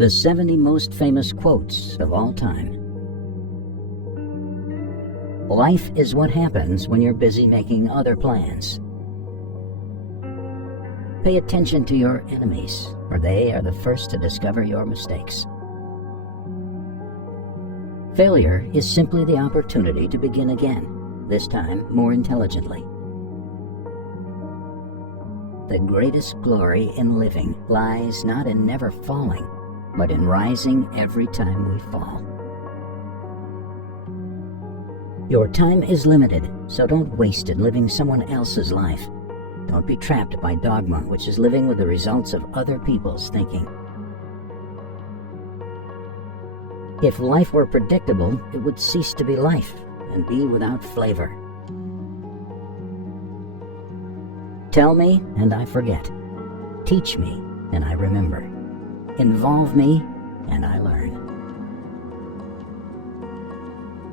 The 70 most famous quotes of all time. Life is what happens when you're busy making other plans. Pay attention to your enemies, for they are the first to discover your mistakes. Failure is simply the opportunity to begin again, this time more intelligently. The greatest glory in living lies not in never falling, but in rising every time we fall. Your time is limited, so don't waste it living someone else's life. Don't be trapped by dogma, which is living with the results of other people's thinking. If life were predictable, it would cease to be life and be without flavor. Tell me, and I forget. Teach me, and I remember. Involve me, and I learn.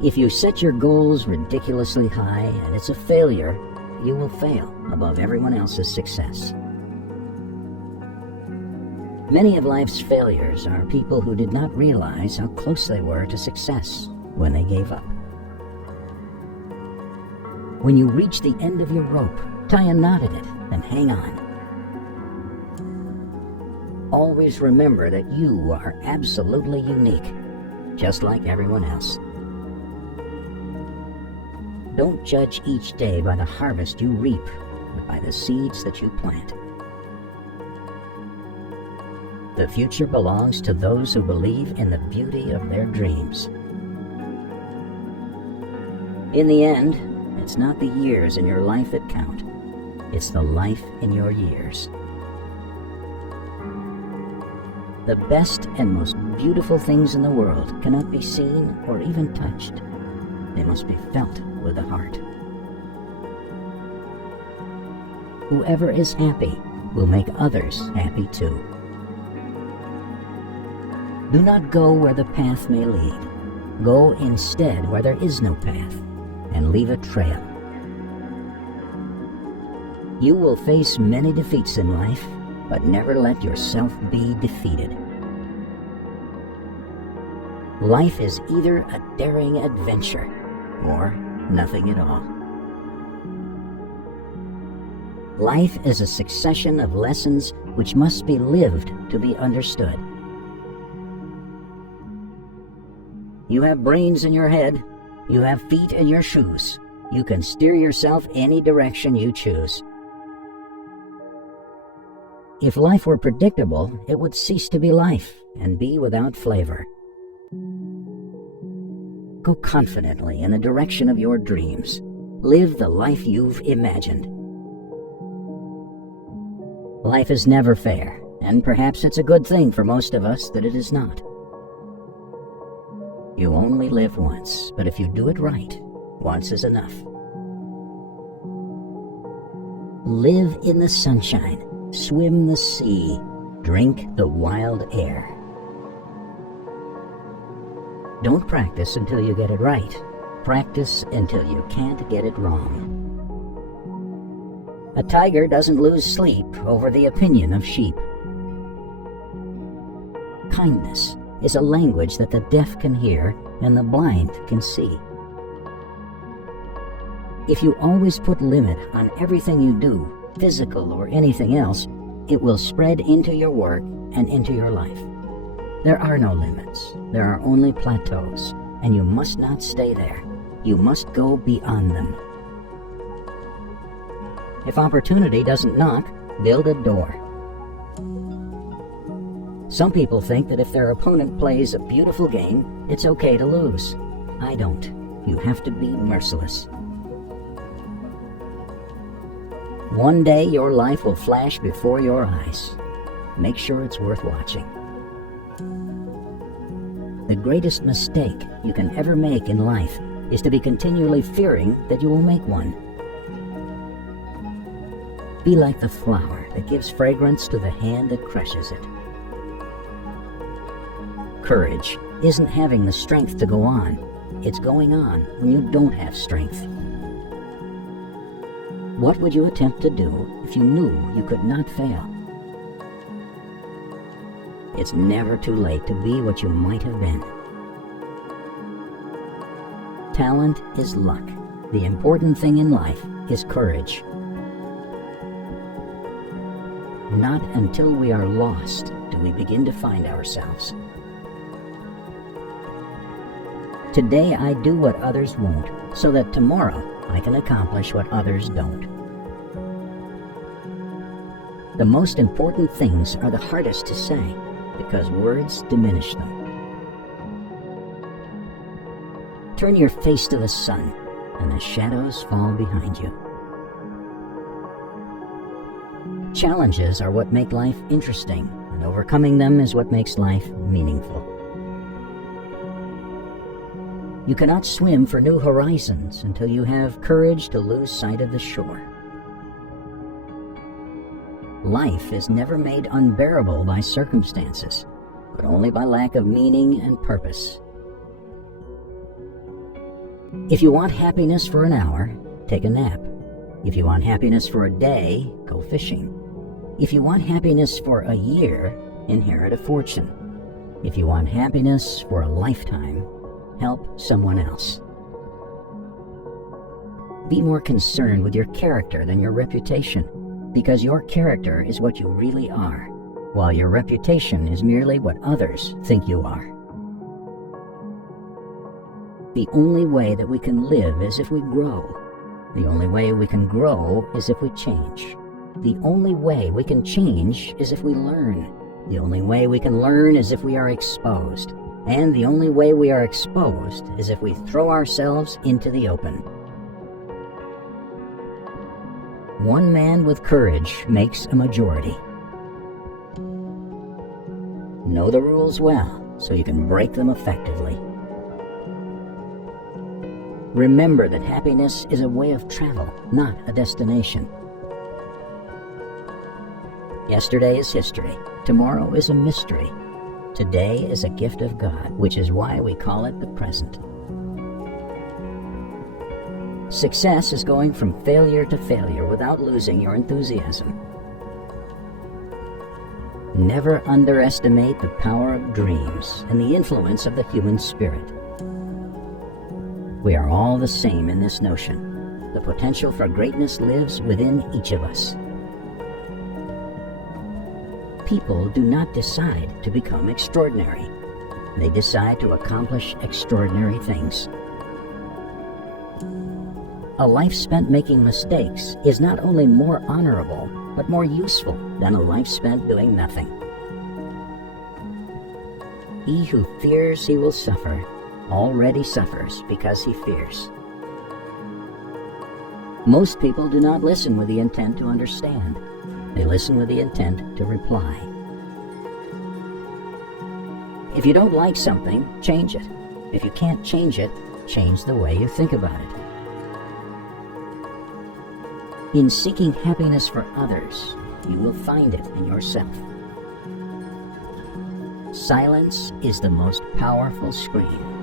If you set your goals ridiculously high and it's a failure, you will fail above everyone else's success. Many of life's failures are people who did not realize how close they were to success when they gave up. When you reach the end of your rope, tie a knot in it and hang on. Always remember that you are absolutely unique, just like everyone else. Don't judge each day by the harvest you reap, but by the seeds that you plant. The future belongs to those who believe in the beauty of their dreams. In the end, it's not the years in your life that count. It's the life in your years. The best and most beautiful things in the world cannot be seen or even touched. They must be felt with the heart. Whoever is happy will make others happy too. Do not go where the path may lead. Go instead where there is no path, and leave a trail. You will face many defeats in life, but never let yourself be defeated. Life is either a daring adventure or nothing at all. Life is a succession of lessons which must be lived to be understood. You have brains in your head, you have feet in your shoes. You can steer yourself any direction you choose. If life were predictable, it would cease to be life and be without flavor. Go confidently in the direction of your dreams. Live the life you've imagined. Life is never fair, and perhaps it's a good thing for most of us that it is not. You only live once, but if you do it right, once is enough. Live in the sunshine, swim the sea, drink the wild air. Don't practice until you get it right. Practice until you can't get it wrong. A tiger doesn't lose sleep over the opinion of sheep. Kindness is a language that the deaf can hear and the blind can see. If you always put limit on everything you do, physical or anything else, it will spread into your work and into your life. There are no limits. There are only plateaus, and you must not stay there. You must go beyond them. If opportunity doesn't knock, build a door. Some people think that if their opponent plays a beautiful game, it's okay to lose. I don't. You have to be merciless. One day your life will flash before your eyes. Make sure it's worth watching. The greatest mistake you can ever make in life is to be continually fearing that you will make one. Be like the flower that gives fragrance to the hand that crushes it. Courage isn't having the strength to go on. It's going on when you don't have strength. What would you attempt to do if you knew you could not fail? It's never too late to be what you might have been. Talent is luck. The important thing in life is courage. Not until we are lost do we begin to find ourselves. Today I do what others won't, so that tomorrow I can accomplish what others don't. The most important things are the hardest to say, because words diminish them. Turn your face to the sun, and the shadows fall behind you. Challenges are what make life interesting, and overcoming them is what makes life meaningful. You cannot swim for new horizons until you have courage to lose sight of the shore. Life is never made unbearable by circumstances, but only by lack of meaning and purpose. If you want happiness for an hour, take a nap. If you want happiness for a day, go fishing. If you want happiness for a year, inherit a fortune. If you want happiness for a lifetime, help someone else. Be more concerned with your character than your reputation, because your character is what you really are, while your reputation is merely what others think you are. The only way that we can live is if we grow. The only way we can grow is if we change. The only way we can change is if we learn. The only way we can learn is if we are exposed. And the only way we are exposed is if we throw ourselves into the open. One man with courage makes a majority. Know the rules well so you can break them effectively. Remember that happiness is a way of travel, not a destination. Yesterday is history. Tomorrow is a mystery. Today is a gift of God, which is why we call it the present. Success is going from failure to failure without losing your enthusiasm. Never underestimate the power of dreams and the influence of the human spirit. We are all the same in this notion. The potential for greatness lives within each of us. People do not decide to become extraordinary. They decide to accomplish extraordinary things. A life spent making mistakes is not only more honorable, but more useful than a life spent doing nothing. He who fears he will suffer already suffers because he fears. Most people do not listen with the intent to understand. They listen with the intent to reply. If you don't like something, change it. If you can't change it, change the way you think about it. In seeking happiness for others, you will find it in yourself. Silence is the most powerful scream.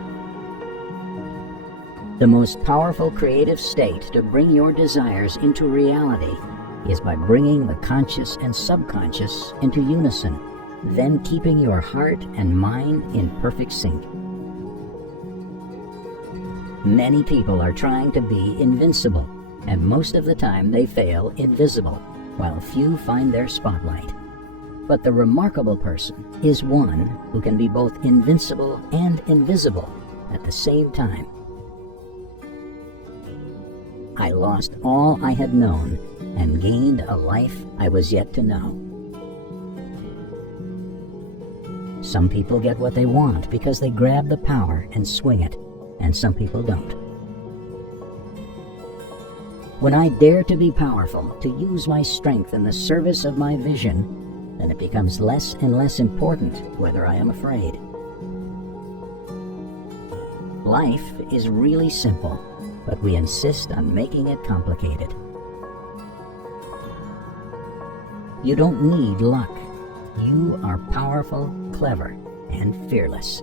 The most powerful creative state to bring your desires into reality is by bringing the conscious and subconscious into unison, then keeping your heart and mind in perfect sync. Many people are trying to be invincible, and most of the time they fail invisible, while few find their spotlight. But the remarkable person is one who can be both invincible and invisible at the same time. I lost all I had known and gained a life I was yet to know. Some people get what they want because they grab the power and swing it, and some people don't. When I dare to be powerful, to use my strength in the service of my vision, then it becomes less and less important whether I am afraid. Life is really simple, but we insist on making it complicated. You don't need luck. You are powerful, clever, and fearless.